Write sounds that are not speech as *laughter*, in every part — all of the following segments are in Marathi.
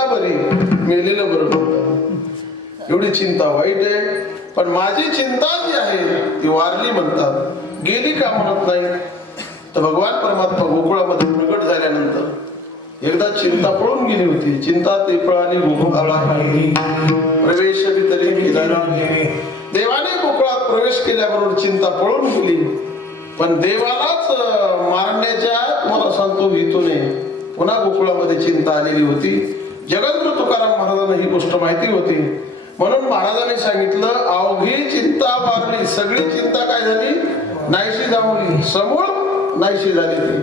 चिंता बरी मेलेलं बरं एवढी चिंता वाईट आहे. पण माझी चिंता जी आहे ती वारली म्हणतात. गेली का म्हणत नाही? तर भगवान परमात्मा गोकुळामध्ये प्रकट झाल्यानंतर एकदा चिंता पळून गेली होती. चिंता ते पळाली प्रवेश तरी देवाने गोकुळात प्रवेश केल्याबरोबर चिंता पळून गेली. पण देवालाच मारण्याच्या तुम्हाला सांगतो हेतूने पुन्हा गोकुळामध्ये चिंता आलेली होती. जगद्गुरु तुकाराम महाराजांना ही गोष्ट माहिती होती. म्हणून महाराजांनी सांगितलं अवघी चिंता मारली सगळी चिंता काय झाली? नाहीशी जावली समूळ नाहीशी झाली ती.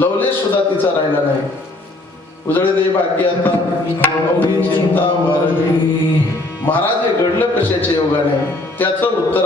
लवलेश सुद्धा तिचा राहिला नाही. उजळे दे भाग्य आता. अवघी चिंता मारली महाराज हे घडलं कशाच्या योगाने? त्याचं उत्तर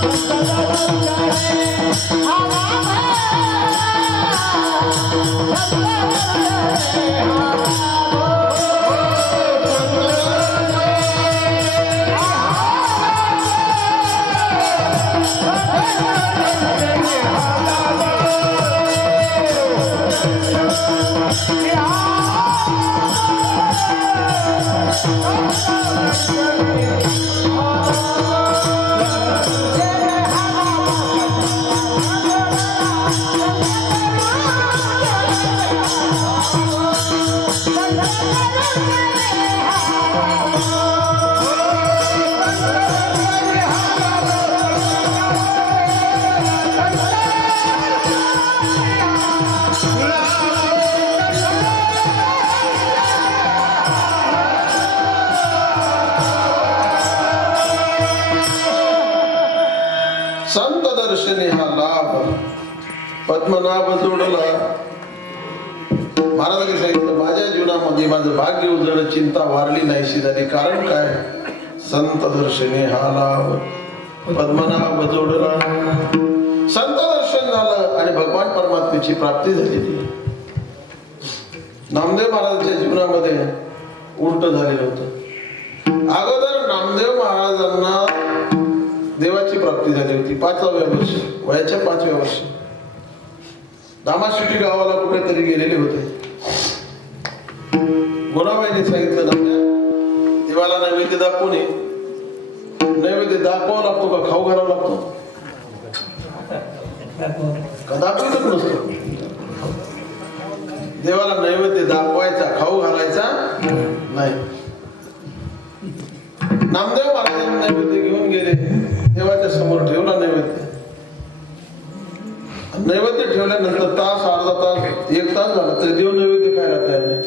Salam. दर्शनी हा लाभ पद्मनाभ जोडला. महाराजांनी सांगितलं माझ्या जीवनामध्ये माझं भाग्य उजळलं चिंता वारली नाहीशी झाली कारण काय? संत दर्शनी हा लाभ पद्मनाभ जोडला. संत दर्शन झालं आणि भगवान परमात्मेची प्राप्ती झालेली नामदेव महाराजांच्या जीवनामध्ये उलट झालेलं होतं. अगोदर नामदेव महाराजांना प्राप्ती झाली होती. पाचव्या वर्ष वयाच्या पाचव्या वर्ष. दामाशिटी गावाला कुठेतरी गेलेले होते. गुणाबाईने सांगितलं नव्हत्या देवाला नैवेद्य दाखवून ये. नैवेद्य दाखवावा लागतो का? खाऊ घालावा लागतो? का दाखवतच नसतो? देवाला नैवेद्य दाखवायचा खाऊ घालायचा नाही. नामदेव महाराजांनी नैवेद्य देवाच्या समोर ठेवला नैवेद्य. नैवेद्य ठेवल्यानंतर तास अर्धा तास एक तास झाला तरी देव नैवेद्य खायला तयार नाही.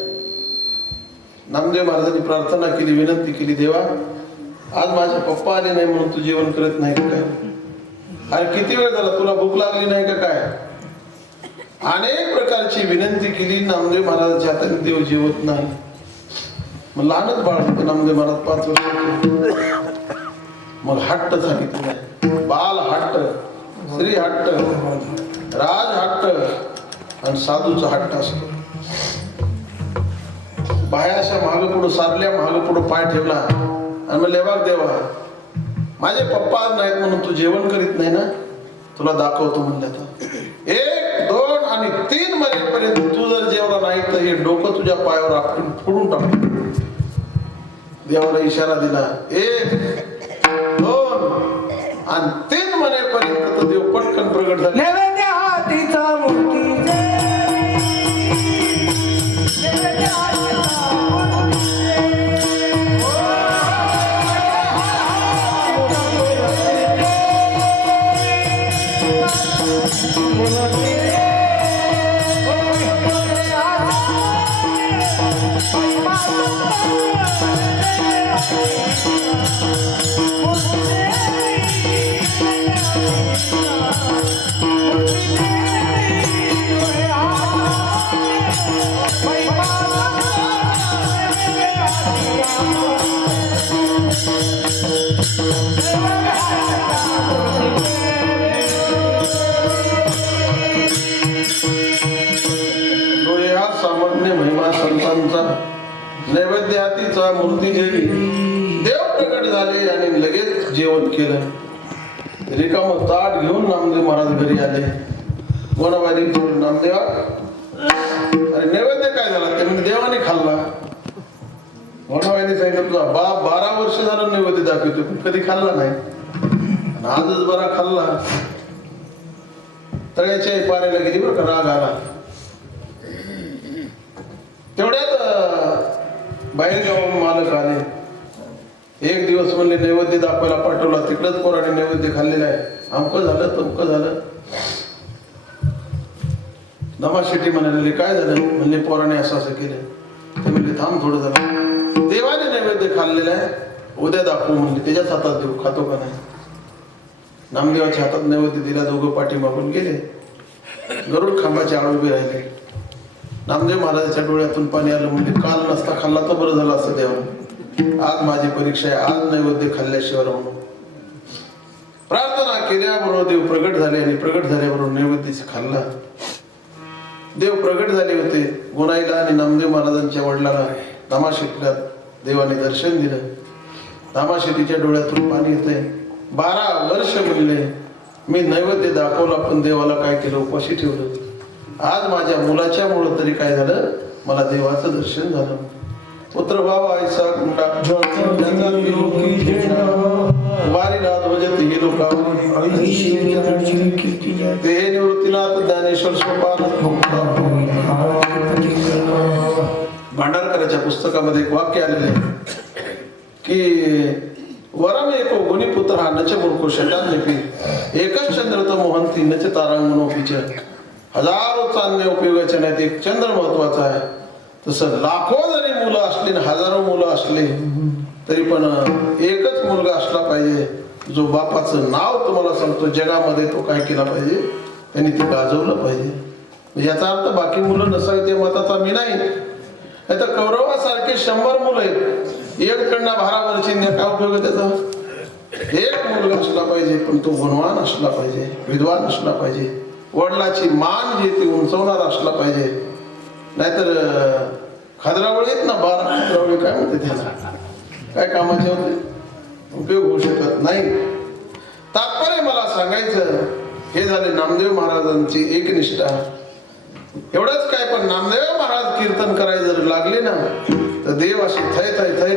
नामदेव महाराजांनी प्रार्थना केली विनंती केली देवा आज माझे पप्पा आले नाही म्हणून तू जेवण करत नाही का? काय अरे किती वेळ झाला? तुला भूक लागली नाही का काय? अनेक प्रकारची विनंती केली नामदेव महाराजांच्या हाताने देव जेवत नाही. मग लहानच बाळ होतं नामदेव महाराज पाच वर्ष मग हट्ट सांगितलं बाल हट्ट स्त्री हट्ट राज हट्ट आणि साधूचा हट्ट असतो बायाच्या महाग पुढं सारल्या महाग पुढं पाय ठेवला आणि मग लेवाक देवा माझे पप्पा आज नाहीत म्हणून तू जेवण करीत नाही ना? तुला दाखवतो म्हणलं तर. एक दोन आणि तीन महिन्यापर्यंत तू जर जेवला नाही तर हे डोकं तुझ्या पायावर आपण फोडून टाक देवाला इशारा दिला एक आणि तीन महिन्यापर्यंत देव पटकन प्रगट झाले Thank you. सामान्य महिमा संतांचा नैवेद्य हातीचा मूर्ती जेवी देव प्रकट झाले आणि लगेच जेवण केलं. रिकाम ताट घेऊन नामदेव महाराज घरी आले. कोणाबाई नामदेवा अरे नैवेद्य काय झाला? ते म्हणजे देवाने खाल्ला. कोणाबाईने सांगितलं तुझा बाप बारा वर्ष झालं नैवेद्य दाखवतो पण कधी खाल्ला नाही. आजच बरा खाल्ला. तळ्याच्या पाण्याला गेली बरं का राग आला. तेवढ्यात बाहेर बाहेरगावून मालक आले. एक दिवस म्हणले नैवेद्य दाखवायला पाठवला. तिकडंच पोराने नैवेद्य खाल्लेलं आहे. अमकं झालं तमकं झालं. नमा शेट्टी म्हणाले काय झालं? म्हणले पोराने असं असं केलं. ते म्हणले थांब थोडं झालं देवाने नैवेद्य खाल्लेलं आहे. उद्या दाखवू म्हणले त्याच्याच हातात देऊ खातो का नाही? नामदेवाच्या हातात नैवेद्य दिला दोघं पाठीमागून गेले. गरुड खांबाचे आड उभे राहिले. नामदेव महाराजाच्या डोळ्यातून पाणी आलं म्हणजे काल नसता खाल्ला तर बरं झालं असं देवा. आज माझी परीक्षा आहे आज नैवेद्य खाल्ल्याशिवाय म्हणून प्रार्थना केल्याबरोबर देव प्रगट झाले आणि प्रगट झाल्याबरोबर नैवेद्य खाल्ला. देव प्रगट झाले होते गुणाईला आणि नामदेव महाराजांच्या वडिलाला नामाशेतीला देवाने दर्शन दिलं. नामाशेतीच्या डोळ्यातून पाणी येते बारा वर्ष म्हणले मी नैवेद्य दाखवला पण देवाला काय केलं उपाशी ठेवलं. आज माझ्या मुलाच्या मुळे तरी काय झालं? मला देवाचं दर्शन झालं. पुत्र भाव आयसा कुंडा. वारीला ध्वजत हे लोकांनी ते निवृत्तीनाथ ज्ञानेश्वर सोपान भांडारकरांच्या पुस्तकामध्ये एक वाक्य आलेलं आहे की वरम एको गुणीपुत्र हा नच मूर्खो शटान्यपी एकच चंद्र मोहन ती नच तारांग मनोपीच हजारो चांदणे उपयोगाचे नाहीत. एक चंद्र महत्त्वाचा आहे. तसं लाखो जरी मुलं असली हजारो मुलं असली तरी पण एकच मुलगा असला पाहिजे जो बापाचं नाव तुम्हाला सांगतो जगामध्ये तो काय केला पाहिजे त्यांनी ते गाजवलं पाहिजे. याचा अर्थ बाकी मुलं नसावी ते मताचा मी नाही. तर कौरवासारखे शंभर मुलं आहेत. एक कण्णा भाराभर चिन्ह काय उपयोग आहे त्याचा? एक मुलगा असला पाहिजे पण तो गुणवान असला पाहिजे विद्वान असला पाहिजे. वडिलाची मान जी ती उंचवणार असला पाहिजे. नाहीतर अं, ना बारा खदरावळी काय म्हणते त्याला? काय कामाचे होते? उपयोग होऊ शकत नाही. तात्पर्य मला सांगायचं हे झाले नामदेव महाराजांची एकनिष्ठा एवढंच काय पण नामदेव महाराज कीर्तन करायला जर लागले ना तर देव असे थय थय थय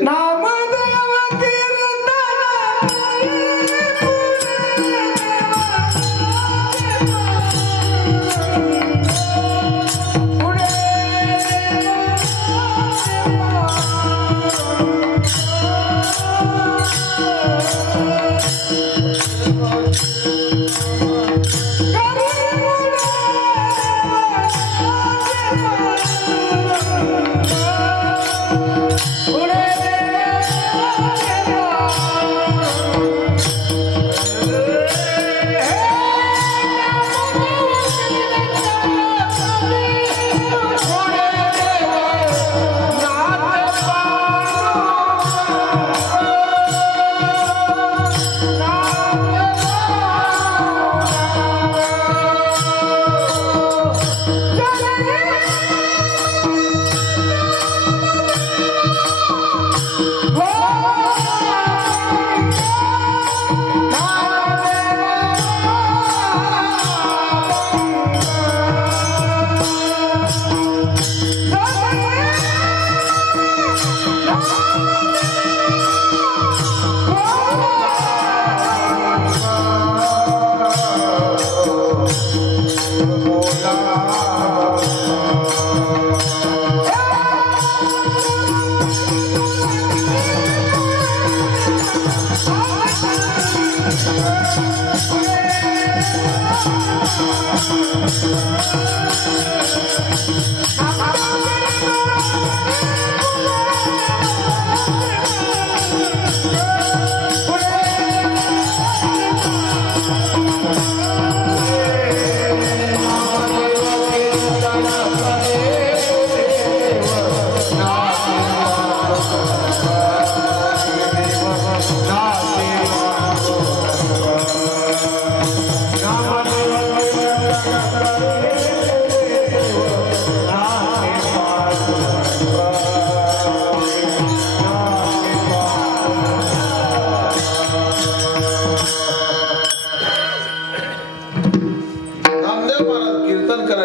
Oh,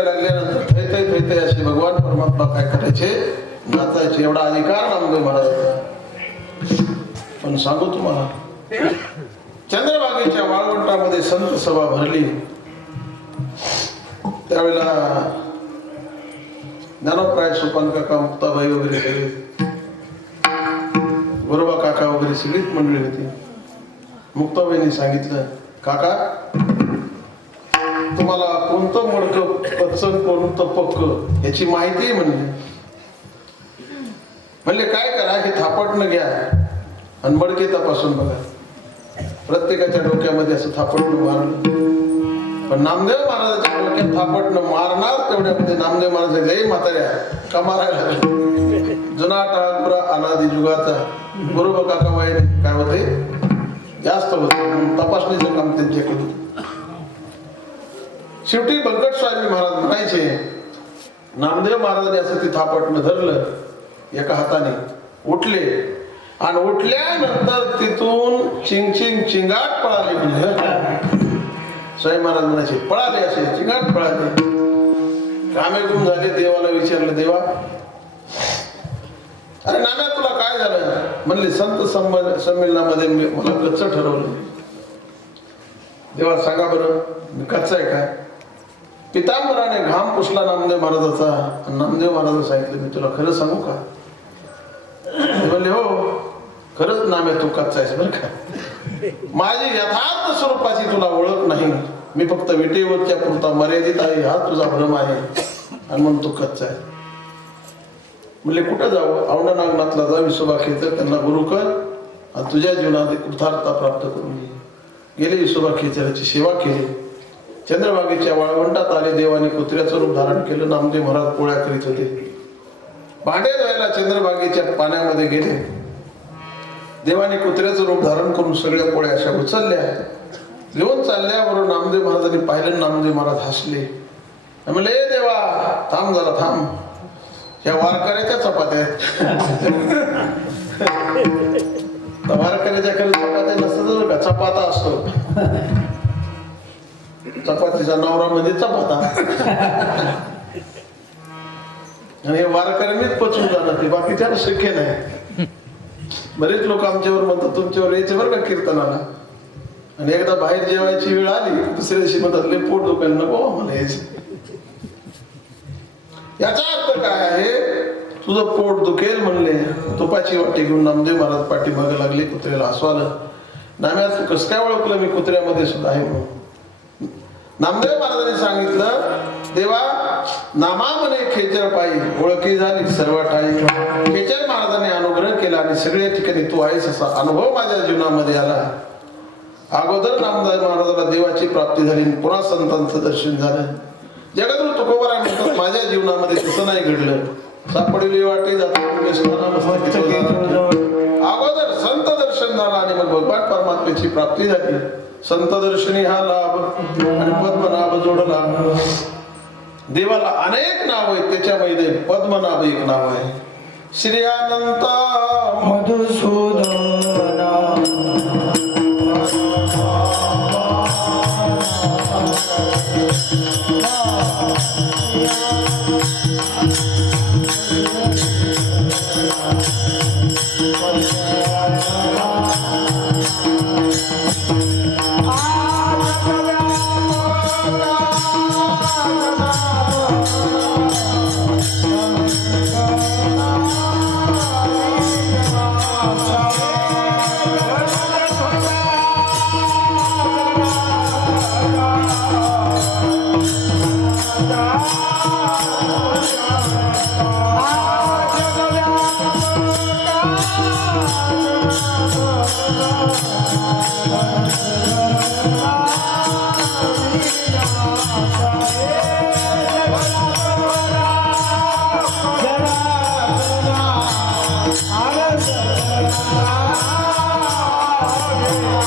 कीर्तन लागल्यानंतर थैतय थैतय असे भगवान परमात्मा काय करायचे? नाचायचे. एवढा अधिकार नामदेव महाराज पण सांगू तुम्हाला चंद्रबागेच्या वाळवंटामध्ये संत सभा भरली. त्यावेळेला ज्ञानप्राय सोपान काका मुक्ताबाई वगैरे सगळे गोरोबा काका वगैरे सगळीच मंडळी होती. मुक्ताबाईंनी सांगितलं काका तुम्हाला कोणतं मडक पचन कोणतं पक्क याची माहिती म्हणली. म्हणले काय करा हे थापटणं घ्या आणि मडके तपासून बघा. प्रत्येकाच्या डोक्यामध्ये असं थापटणं मारलं. पण नामदेव महाराजाच्या डोक्यात थापटणं मारणार तेवढ्यामध्ये नामदेव महाराज लई म्हाताऱ्या का मारायला जुना टाळपुरा अनादी जुगाचा. गुरु काकाबाई काय होते? जास्त होते. तपासणीचं काम त्यांच्याकडून शेवटी बंकट स्वामी महाराज म्हणायचे नामदेव महाराजांनी असं ती थापटणं धरलं एका हाताने उठले. आणि उठल्यानंतर तिथून चिंग चिंग चिंगाट पळाले. म्हणजे स्वामी महाराज म्हणायचे पळाले असे चिंगाट पळाले. कामे झाले देवाला विचारलं देवा अरे नाम्या तुला काय झालं? म्हणले संत संमेलनामध्ये मी- मला कच्च ठरवलं. देवा सांगा बरं मी कच्चा आहे काय पितांबराने घाम पुसला नामदेव महाराजाचा. आणि नामदेव महाराज सांगितलं मी तुला खरं सांगू का? बोलले म्हणले हो खरंच नामे तू कच्चा आहेस बरं का? माझी यथार्थ स्वरूपाची तुला ओळख नाही. मी फक्त विटेवरच्या पुरता मर्यादित आहे. हा तुझा भ्रम आहे. आणि म्हणून तू कच्चा आहे. म्हणले कुठं जावं? औंढा नागनाथला जा विसोबा खेचर त्यांना गुरु कर आणि तुझ्या जीवनात कृथार्थता कृतार्थता प्राप्त करून घे. गेले विसोबा खेचराची सेवा केली. चंद्रभागेच्या वाळवंटात आले देवाने कुत्र्याचं रूप धारण केलं नामदेव महाराज पोळ्या करीत होते. भांडे धुवायला चंद्रभागेच्या पाण्यामध्ये गेले. देवाने कुत्र्याचं रूप धारण करून सगळ्या पोळ्या अशा उचलल्या. घेऊन चालल्यावर नामदेव महाराजांनी पाहिलं नामदेव महाराज हसले. म्हणले देवा थांब जरा थांब. ह्या *laughs* वारकऱ्याच्या चपात्या वारकऱ्याच्या चपात्या नसतात का चपाता असतो. चपातीचा नवरा म्हणजे चपाता. आणि हे वारकऱ्यांनीच पचून जाणार ते बाकीच्या शक्य नाही. बरेच लोक आमच्यावर म्हणतात तुमच्यावर यायचे बरं का कीर्तनाला? आणि एकदा बाहेर जेवायची वेळ आली दुसऱ्या दिवशी म्हणतात लय पोट दुखायला नको हो, मला यायचे याचा अर्थ काय आहे? तुझं पोट दुखेल म्हणले तुपाची वाटी घेऊन नामदेव महाराज पाठीमागे लागले कुत्र्याला हसवालं नाम्यात कसं काय ओळखलं मी कुत्र्यामध्ये सुद्धा आहे म्हणून? नामदेव महाराजांनी सांगितलं देवा नामामने खेचर पायी ओळखी झाली सर्व ठाई खेचर महाराजांनी अनुग्रह केला आणि सगळ्या ठिकाणी तू आहेस असा अनुभव माझ्या जीवनामध्ये आला. अगोदर नामदेव महाराजाला देवाची प्राप्ती झाली आणि पुन्हा संतांचं दर्शन झालं. जगद्गुरु तुकोबाराय म्हणतात माझ्या जीवनामध्ये तसं नाही घडलं. सापडली वाटे अगोदर संत दर्शन झालं आणि मग भगवान परमात्म्याची प्राप्ती झाली. संत दर्शनी हा लाभ आणि पद्मनाभ जोडला. देवाला अनेक नाव आहेत त्याच्यामध्ये पद्मनाभ एक नाव आहे. श्री अनंत मधुसूदना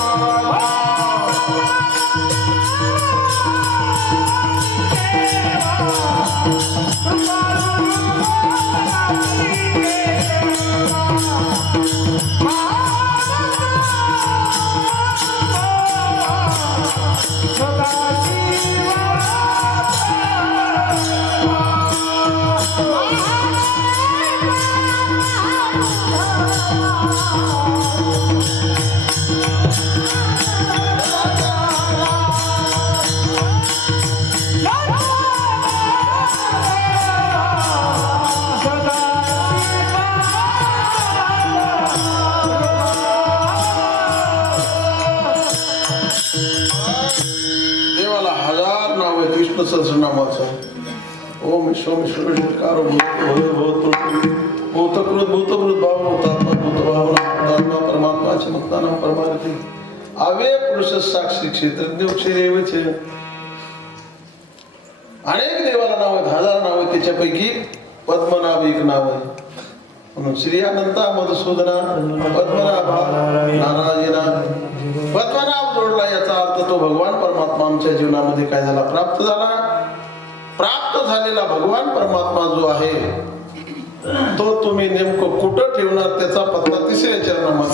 देवाला सहस्रनामाचं ओम विश्वम विश्वकार भूतकृत भूतभूत भाव भूतात्मा भूत भावना परमात्मा चिमत्ताना परमार्थी अवे पुरुष साक्षी क्षेत्र अक्षरेवच अनेक देवाला नाव आहेत हजार नाव आहेत त्याच्यापैकी पद्मनाभ एक नाव आहे. म्हणून श्री अनंता मधुसूदना पद्मनाभा नारायणा पद्मनाभ जोडला याचा अर्थ तो भगवान परमात्मा आमच्या जीवनामध्ये काय झाला? प्राप्त झाला. प्राप्त झालेला भगवान परमात्मा जो आहे तो तुम्ही नेमकं कुठं ठेवणार त्याचा पत्ता तिसऱ्या चरणामध्ये.